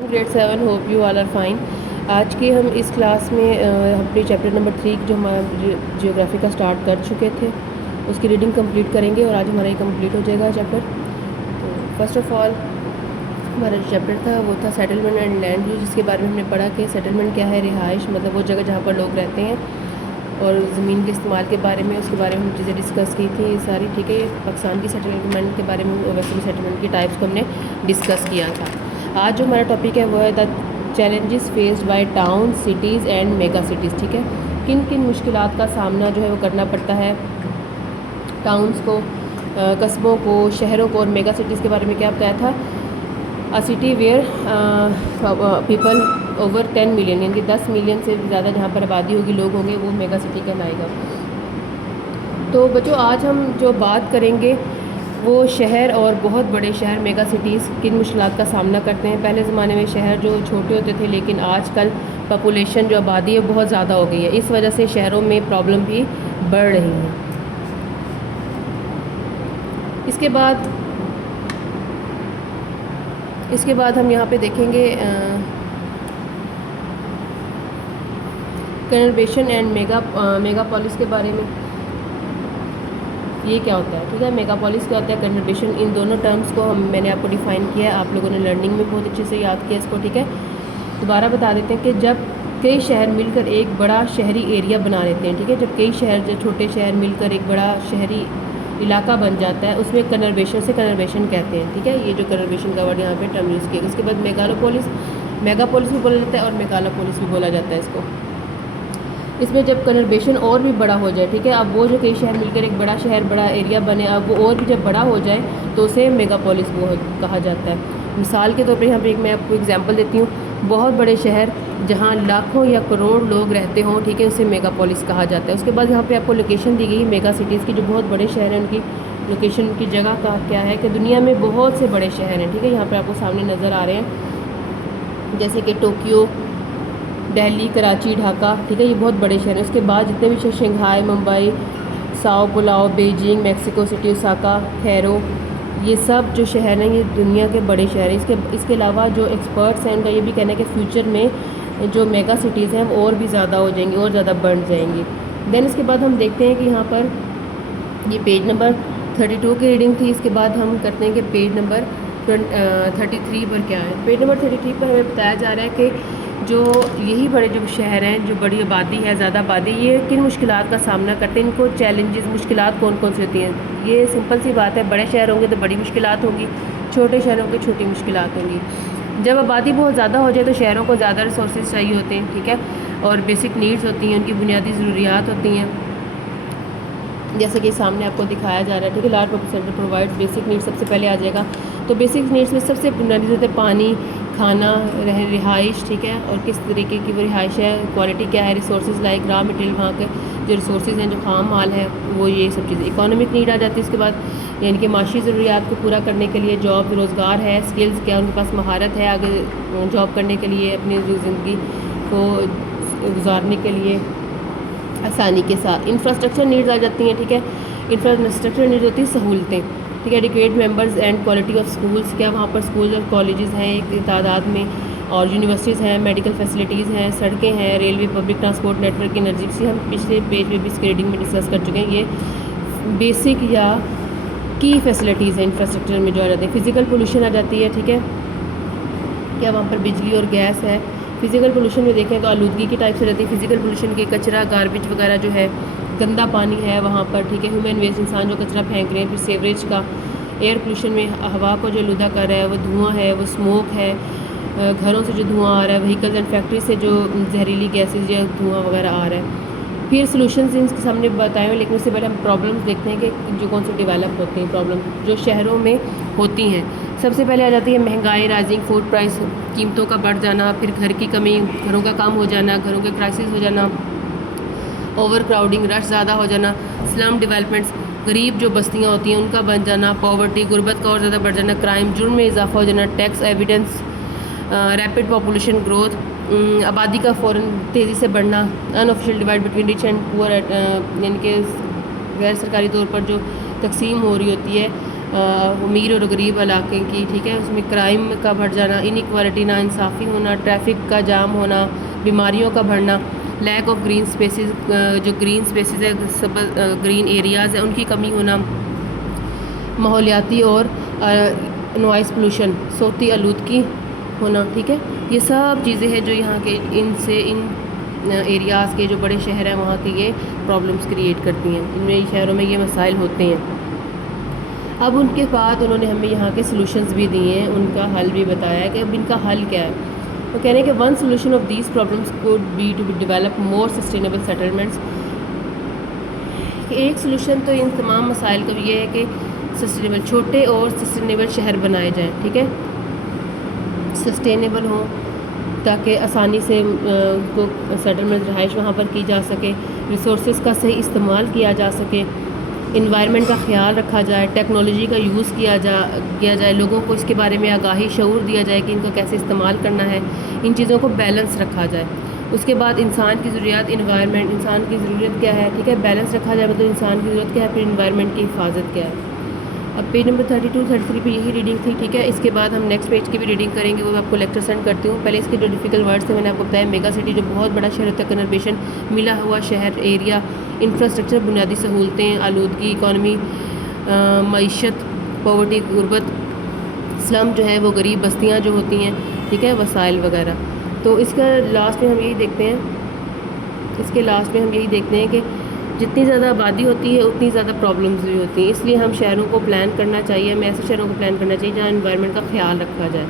Grade 7 hope you all are fine. आज के हम इस क्लास में अपने चैप्टर नंबर 3 जो हमारा जियोग्राफी का स्टार्ट कर चुके थे उसकी रीडिंग कंप्लीट करेंगे और आज हमारा ये कंप्लीट हो जाएगा चैप्टर। तो फर्स्ट ऑफ ऑल हमारा जो चैप्टर था वो था सेटलमेंट एंड लैंड यूज, जिसके बारे में हमने पढ़ा कि सेटलमेंट क्या है, रिहाइश मतलब वो जगह जहाँ पर लोग रहते हैं, और ज़मीन के इस्तेमाल के बारे में उसके बारे में हम चीज़ें डिस्कस की थी सारी। ठीक है, पाकिस्तान की सेटलमेंट के बारे में वेस्टर्न सेटलमेंट की टाइप्स को हमने डिस्कस किया था। आज जो हमारा टॉपिक है वो है the challenges faced by town cities and mega cities. ठीक है, किन किन मुश्किलात का सामना जो है वो करना पड़ता है टाउन्स को, कस्बों को, शहरों को, और मेगा सिटीज़ के बारे में क्या बताया था। A city where people over 10 million, यानी कि 10 मिलियन से ज़्यादा जहाँ पर आबादी होगी, लोग होंगे, वो मेगा सिटी कहलाएगा। तो बच्चों आज हम जो बात करेंगे वो शहर और बहुत बड़े शहर मेगा सिटीज़ किन मुश्किलात का सामना करते हैं। पहले ज़माने में शहर जो छोटे होते थे, लेकिन आजकल पॉपुलेशन जो आबादी है बहुत ज़्यादा हो गई है, इस वजह से शहरों में प्रॉब्लम भी बढ़ रही है। इसके बाद हम यहाँ पे देखेंगे कन्वर्बेशन एंड मेगापोलिस के बारे में। ये क्या होता है, ठीक है, मेगापोलिस क्या होता है, कन्वर्बेशन, इन दोनों टर्म्स को मैंने आपको डिफ़ाइन किया है, आप लोगों ने लर्निंग में बहुत अच्छे से याद किया इसको। ठीक है, दोबारा बता देते हैं कि जब कई शहर मिलकर एक बड़ा शहरी एरिया बना लेते हैं, ठीक है, जब कई शहर जो छोटे शहर मिलकर एक बड़ा शहरी इलाका बन जाता है, उसमें कन्वर्बेशन से कन्वर्बेशन कहते हैं। ठीक है, ये जो कन्वर्बेशन का वर्ड यहाँ पे टर्म यूज़ किया। उसके बाद मेगापोलिस भी बोला जाता है और मेगालोपोलिस भी बोला जाता है इसको। इसमें जब कन्वर्बेशन और भी बड़ा हो जाए, ठीक है, अब वो जो कई शहर मिलकर एक बड़ा शहर, बड़ा एरिया बने, अब वो और भी जब बड़ा हो जाए तो उसे मेगापोलिस वो कहा जाता है। मिसाल के तौर पे यहाँ पे मैं आपको एग्जांपल देती हूँ, बहुत बड़े शहर जहाँ लाखों या करोड़ लोग रहते हों, ठीक है, उसे मेगापोलिस कहा जाता है। उसके बाद यहाँ पे आपको लोकेशन दी गई मेगा सिटीज़ की, जो बहुत बड़े शहर हैं उनकी लोकेशन, उनकी जगह का क्या है कि दुनिया में बहुत से बड़े शहर हैं। ठीक है, यहाँ पर आपको सामने नज़र आ रहे हैं, जैसे कि टोक्यो, दिल्ली, कराची, ढाका। ठीक है, ये बहुत बड़े शहर हैं। उसके बाद जितने भी शहर, Shanghai, Mumbai, Sao Paulo, Beijing, Mexico City, Osaka, Cairo, ये सब जो शहर हैं ये दुनिया के बड़े शहर हैं। इसके अलावा जो एक्सपर्ट्स हैं उनका ये भी कहना है कि फ्यूचर में जो मेगा सिटीज़ हैं वो और भी ज़्यादा हो जाएंगी और ज़्यादा बढ़ जाएंगी। देन इसके बाद हम देखते हैं कि यहाँ पर ये पेज नंबर 32 की रीडिंग थी। इसके बाद हम करते हैं कि पेज नंबर 33 पर क्या है। पेज नंबर 33 पर हमें बताया जा रहा है कि जो यही बड़े जो शहर हैं, जो बड़ी आबादी है, ज़्यादा आबादी, ये किन मुश्किलात का सामना करते हैं, इनको चैलेंजेस, मुश्किलात कौन कौन सी होती हैं। ये सिंपल सी बात है, बड़े शहर होंगे तो बड़ी मुश्किलात होंगी, छोटे शहरों के छोटी मुश्किलात होंगी। जब आबादी बहुत ज़्यादा हो जाए तो शहरों को ज़्यादा रिसोर्सेज चाहिए होते हैं, ठीक है, और बेसिक नीड्स होती हैं, उनकी बुनियादी ज़रूरियात होती हैं, जैसे कि सामने आपको दिखाया जा रहा है। ठीक है, large population centre provides basic needs, सबसे पहले आ जाएगा। तो बेसिक नीड्स में सबसे बुनियादी होते हैं पानी, खाना, रिहाइश, ठीक है, और किस तरीके की वो रिहाइश है, क्वालिटी क्या है, रिसोर्सेज लाइक रॉ मटेरियल, वहाँ के जो रिसोर्सेज हैं, जो खाम माल है, वो ये सब चीज़ें। इकोनॉमिक नीड आ जाती है इसके बाद, यानी कि माशी ज़रूरियात को पूरा करने के लिए जॉब, रोज़गार है, स्किल्स क्या, उनके पास महारत है आगे जॉब करने के लिए, अपनी ज़िंदगी को गुजारने के लिए आसानी के साथ। इंफ्रास्ट्रक्चर नीड्स आ जाती हैं। ठीक है, इंफ्रास्ट्रक्चर नीड्स होती है सहूलतें, ठीक है, adequate members and quality of schools, क्या वहाँ पर स्कूल्स और कॉलेजेस हैं एक तादाद में, और यूनिवर्सिटीज़ हैं, मेडिकल फैसिलिटीज़ हैं, सड़कें हैं, railway, public transport network, energy से हम पिछले पेज में भी इसके रीडिंग में डिस्कस कर चुके हैं। ये बेसिक या की फैसिलिटीज़ हैं इंफ्रास्ट्रक्चर में जो आ जाती है। फिज़िकल पोल्यूशन आ जाती है, ठीक है, क्या वहाँ पर बिजली और गैस है। फिज़िकल पोल्यूशन में देखें तो आलूदगी की टाइप से रहती है फिज़िकल पोल्यूशन की, कचरा, गार्बेज वगैरह जो है, गंदा पानी है वहाँ पर, ठीक है, ह्यूमन वेस्ट, इंसान जो कचरा फेंक रहे हैं। फिर सीवरेज का, एयर पोल्यूशन में हवा को जो आलूदा कर रहा है वो धुआं है, वो स्मोक है, घरों से जो धुआं आ रहा है, व्हीकल्स एंड फैक्ट्री से जो जहरीली गैसेज या धुआं वगैरह आ रहा है। फिर सॉल्यूशंस इनके सामने बताए हुए, लेकिन उससे पहले हम प्रॉब्लम्स देखते हैं कि जो कौन से डेवलप होते हैं प्रॉब्लम जो शहरों में होती हैं। सबसे पहले आ जाती है महंगाई, राइजिंग फूड प्राइस, कीमतों का बढ़ जाना, फिर घर की कमी, घरों का काम हो जाना, घरों के क्राइसिस हो जाना, ओवर क्राउडिंग, रश ज़्यादा हो जाना, स्लम डेवलपमेंट्स, गरीब जो बस्तियाँ होती हैं उनका बन जाना, पॉवर्टी, गुर्बत का और ज़्यादा बढ़ जाना, क्राइम, जुर्म में इजाफा हो जाना, tax evidence, rapid population growth, आबादी का फ़ौरन तेज़ी से बढ़ना, unofficial divide between rich and poor, यानी कि गैर सरकारी तौर पर जो तकसीम हो रही होती है امیر اور غریب علاقے کی، ٹھیک ہے، اس میں کرائم کا بڑھ جانا، انیکوالٹی، ناانصافی ہونا، ٹریفک کا جام ہونا، بیماریوں کا بڑھنا، لیک آف گرین سپیسز، جو گرین سپیسز ہے، گرین ایریاز ہیں ان کی کمی ہونا، ماحولیاتی اور نوائز پولوشن، صوتی آلودگی ہونا، ٹھیک ہے. یہ سب چیزیں ہیں جو یہاں کے ان ایریاز کے جو بڑے شہر ہیں وہاں کے یہ پرابلمس کریٹ کرتی ہیں، ان میں شہروں میں یہ مسائل ہوتے ہیں. اب ان کے بعد انہوں نے ہمیں یہاں کے سلوشنز بھی دیے ہیں، ان کا حل بھی بتایا ہے کہ اب ان کا حل کیا ہے. وہ کہہ رہے ہیں کہ one solution of these problems could be to develop more sustainable settlements. ایک سلوشن تو ان تمام مسائل کا یہ ہے کہ سسٹینیبل، چھوٹے اور سسٹینیبل شہر بنائے جائیں، ٹھیک ہے، سسٹینیبل ہوں تاکہ آسانی سے کو سیٹلمنٹ، رہائش وہاں پر کی جا سکے، ریسورسز کا صحیح استعمال کیا جا سکے، انوائرمنٹ کا خیال رکھا جائے، ٹیکنالوجی کا یوز کیا جائے، لوگوں کو اس کے بارے میں آگاہی، شعور دیا جائے کہ ان کو کیسے استعمال کرنا ہے، ان چیزوں کو بیلنس رکھا جائے. اس کے بعد انسان کی ضروریات، انوائرمنٹ، انسان کی ضرورت کیا ہے، ٹھیک ہے، بیلنس رکھا جائے، مطلب انسان کی ضرورت کیا ہے، پھر انوائرمنٹ کی حفاظت کیا ہے. اب پیج نمبر 32 33 پہ یہی ریڈنگ تھی، ٹھیک ہے. اس کے بعد ہم نیکسٹ پیج کی بھی ریڈنگ کریں گے، وہ میں آپ کو لیکچر سینڈ کرتی ہوں. پہلے اس کے جو ڈیفیکلٹ ورڈس تھے میں نے آپ کو بتایا. میگا سٹی جو بہت بڑا شہر ہوتا ہے، کنربیشن، ملا ہوا شہر، ایریا، انفراسٹرکچر، بنیادی سہولتیں، آلودگی، اکانومی، معیشت، پاورٹی، غربت، سلم جو ہے وہ غریب بستیاں جو ہوتی ہیں، ٹھیک ہے، وسائل وغیرہ. تو اس کا لاسٹ میں ہم یہی دیکھتے ہیں کہ جتنی زیادہ آبادی ہوتی ہے اتنی زیادہ پرابلمز بھی ہوتی ہیں. اس لیے ہم شہروں کو پلان کرنا چاہیے، ہمیں ایسے شہروں کو پلان کرنا چاہیے جہاں انوائرمنٹ کا خیال رکھا جائے.